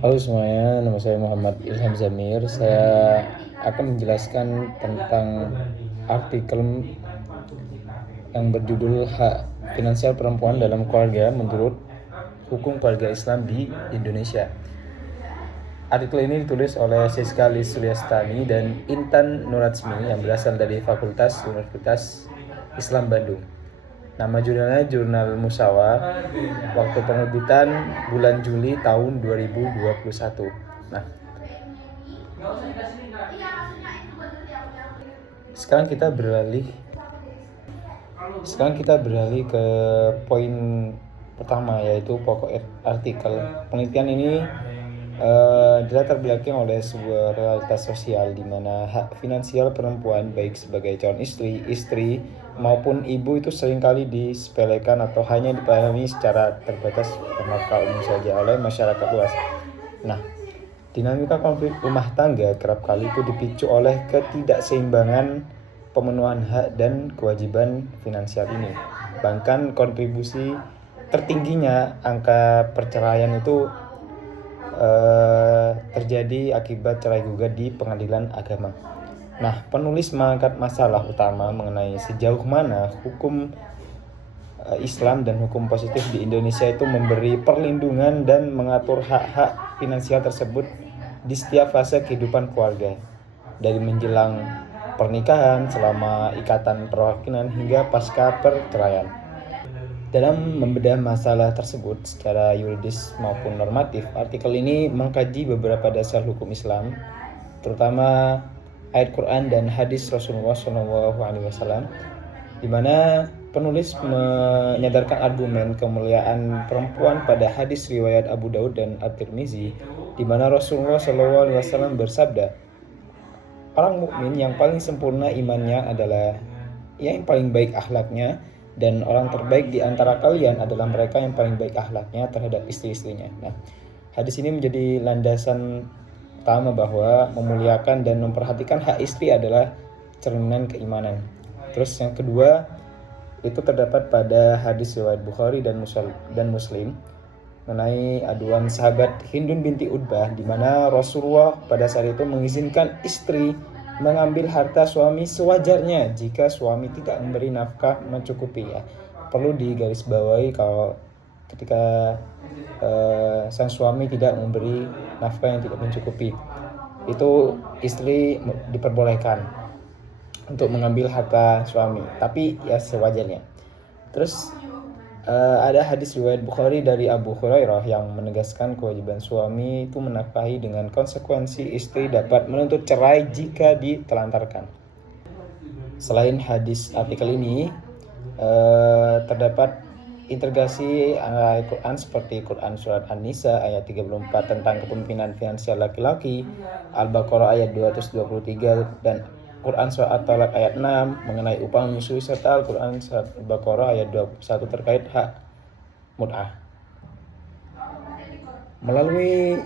Halo semuanya, nama saya Muhammad Ilham Zamir. Saya akan menjelaskan tentang artikel yang berjudul Hak Finansial Perempuan dalam Keluarga menurut Hukum Keluarga Islam di Indonesia. Artikel ini ditulis oleh Siska Lis Suryastani dan Intan Nuratsmi yang berasal dari Fakultas Universitas Islam Bandung. Nama jurnalnya Jurnal Musawa, waktu penerbitan bulan Juli tahun 2021. Nah, sekarang kita beralih ke poin pertama, yaitu pokok artikel. Penelitian ini dilatar belakangi oleh sebuah realitas sosial di mana hak finansial perempuan baik sebagai calon istri maupun ibu itu seringkali disepelekan atau hanya dipahami secara terbatas maka umum saja oleh masyarakat luas. Nah, dinamika konflik rumah tangga kerap kali itu dipicu oleh ketidakseimbangan pemenuhan hak dan kewajiban finansial ini. Bahkan kontribusi tertingginya angka perceraian itu terjadi akibat cerai gugat di pengadilan agama. Nah, penulis mengangkat masalah utama mengenai sejauh mana hukum Islam dan hukum positif di Indonesia itu memberi perlindungan dan mengatur hak-hak finansial tersebut di setiap fase kehidupan keluarga, dari menjelang pernikahan, selama ikatan perkawinan hingga pasca perceraian. Dalam membedah masalah tersebut secara yuridis maupun normatif, artikel ini mengkaji beberapa dasar hukum Islam, terutama ayat Quran dan hadis Rasulullah SAW, di mana penulis menyadarkan argumen kemuliaan perempuan pada hadis riwayat Abu Daud dan At-Tirmizi, di mana Rasulullah SAW bersabda, orang mukmin yang paling sempurna imannya adalah yang paling baik akhlaknya, dan orang terbaik di antara kalian adalah mereka yang paling baik akhlaknya terhadap istri-istrinya. Nah, hadis ini menjadi landasan utama bahwa memuliakan dan memperhatikan hak istri adalah cerminan keimanan. Terus yang kedua, itu terdapat pada hadis riwayat Bukhari dan Muslim mengenai aduan sahabat Hindun binti Utbah, di mana Rasulullah pada saat itu mengizinkan istri mengambil harta suami sewajarnya jika suami tidak memberi nafkah mencukupi. Ya, perlu digarisbawahi kalau ketika sang suami tidak memberi nafkah yang tidak mencukupi, itu istri diperbolehkan untuk mengambil harta suami, tapi ya sewajarnya. Terus ada hadis riwayat Bukhari dari Abu Hurairah yang menegaskan kewajiban suami itu menafkahi dengan konsekuensi istri dapat menuntut cerai jika ditelantarkan. Selain hadis artikel ini, terdapat integrasi ayat Quran seperti Quran surat An-Nisa ayat 34 tentang kepemimpinan finansial laki-laki, Al-Baqarah ayat 223 dan Quran surat At-Talaq ayat 6 mengenai upah menyusui, serta Al-Quran surat Al-Baqarah ayat 21 terkait hak mut'ah. Melalui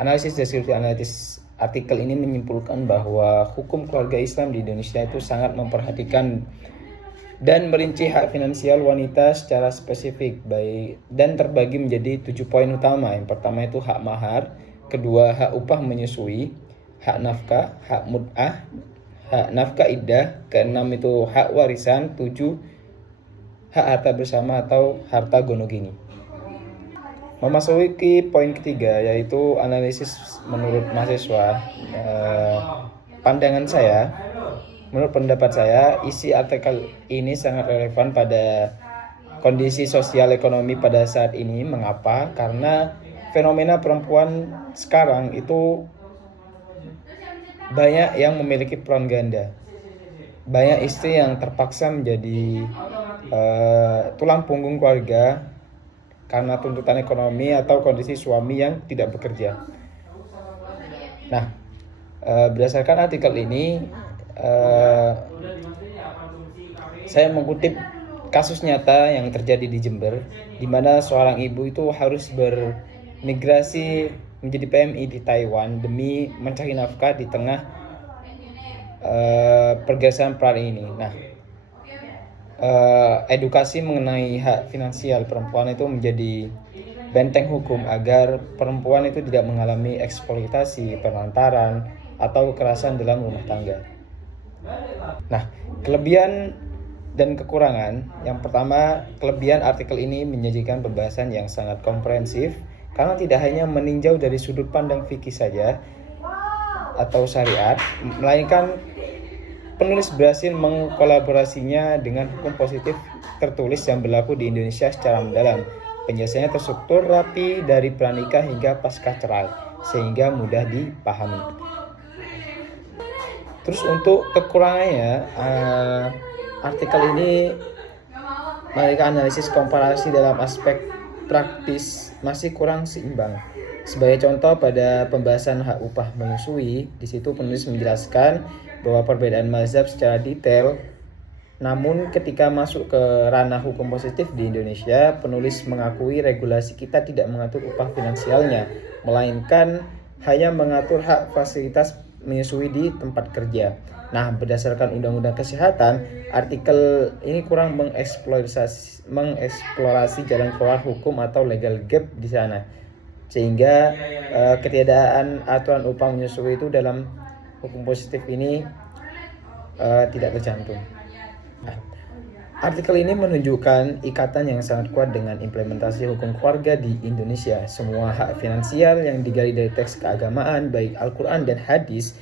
analisis deskripsi analitis, artikel ini menyimpulkan bahwa hukum keluarga Islam di Indonesia itu sangat memperhatikan dan merinci hak finansial wanita secara spesifik, baik dan terbagi menjadi 7 poin utama. Yang pertama itu hak mahar, kedua hak upah menyusui, hak nafkah, hak mut'ah, hak nafkah iddah, keenam itu hak warisan, 7 hak harta bersama atau harta gonogini. Memasuki poin ketiga, yaitu analisis menurut mahasiswa. Menurut pendapat saya, isi artikel ini sangat relevan pada kondisi sosial ekonomi pada saat ini. Mengapa? Karena fenomena perempuan sekarang itu banyak yang memiliki peran ganda. Banyak istri yang terpaksa menjadi tulang punggung keluarga karena tuntutan ekonomi atau kondisi suami yang tidak bekerja. Nah, berdasarkan artikel ini, saya mengutip kasus nyata yang terjadi di Jember, di mana seorang ibu itu harus bermigrasi menjadi PMI di Taiwan demi mencari nafkah di tengah pergeseran peran ini. Nah, edukasi mengenai hak finansial perempuan itu menjadi benteng hukum agar perempuan itu tidak mengalami eksploitasi, penelantaran, atau kekerasan dalam rumah tangga. Nah, kelebihan dan kekurangan. Yang pertama, kelebihan artikel ini menyajikan pembahasan yang sangat komprehensif karena tidak hanya meninjau dari sudut pandang fikih saja atau syariat, melainkan penulis berhasil mengkolaborasinya dengan hukum positif tertulis yang berlaku di Indonesia secara mendalam. Penjelasannya terstruktur rapi dari pranikah hingga pasca cerai, sehingga mudah dipahami. Terus untuk kekurangannya, artikel ini mereka analisis komparasi dalam aspek praktis masih kurang seimbang. Sebagai contoh, pada pembahasan hak upah menyusui, di situ penulis menjelaskan bahwa perbedaan mazhab secara detail. Namun ketika masuk ke ranah hukum positif di Indonesia, penulis mengakui regulasi kita tidak mengatur upah finansialnya, melainkan hanya mengatur hak fasilitas menyusui di tempat kerja. Nah, berdasarkan Undang-Undang Kesehatan, artikel ini kurang mengeksplorasi jalan keluar hukum atau legal gap di sana, sehingga ketiadaan aturan upah menyusui itu dalam hukum positif ini tidak tercantum. Nah, artikel ini menunjukkan ikatan yang sangat kuat dengan implementasi hukum keluarga di Indonesia. Semua hak finansial yang digali dari teks keagamaan, baik Al-Quran dan hadis,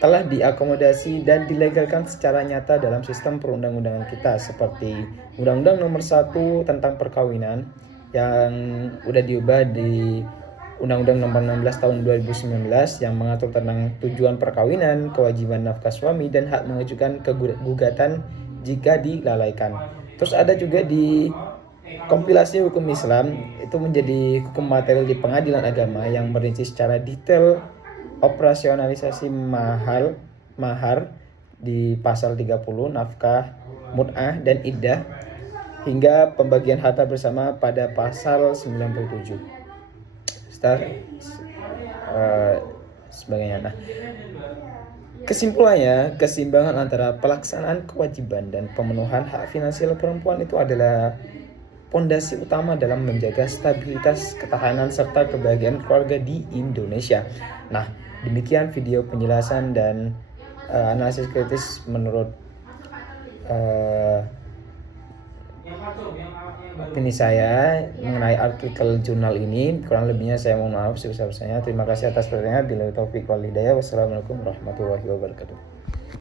telah diakomodasi dan dilegalkan secara nyata dalam sistem perundang-undangan kita, seperti Undang-Undang Nomor 1 tentang perkawinan yang udah diubah di Undang-Undang Nomor 16 tahun 2019 yang mengatur tentang tujuan perkawinan, kewajiban nafkah suami, dan hak mengajukan gugatan jika dilalaikan. Terus ada juga di kompilasi hukum Islam, itu menjadi hukum material di pengadilan agama yang merinci secara detail operasionalisasi mahar di pasal 30, nafkah, mut'ah, dan iddah, hingga pembagian harta bersama pada pasal 97. Sebagainya. Nah, kesimpulannya, keseimbangan antara pelaksanaan kewajiban dan pemenuhan hak finansial perempuan itu adalah pondasi utama dalam menjaga stabilitas, ketahanan, serta kebahagiaan keluarga di Indonesia. Nah, demikian video penjelasan dan analisis kritis menurut opini saya mengenai artikel jurnal ini. Kurang lebihnya saya mohon maaf sebesar-besarnya. Terima kasih atas perhatiannya. Billahi taufiq wal hidayah. Wassalamualaikum warahmatullahi wabarakatuh.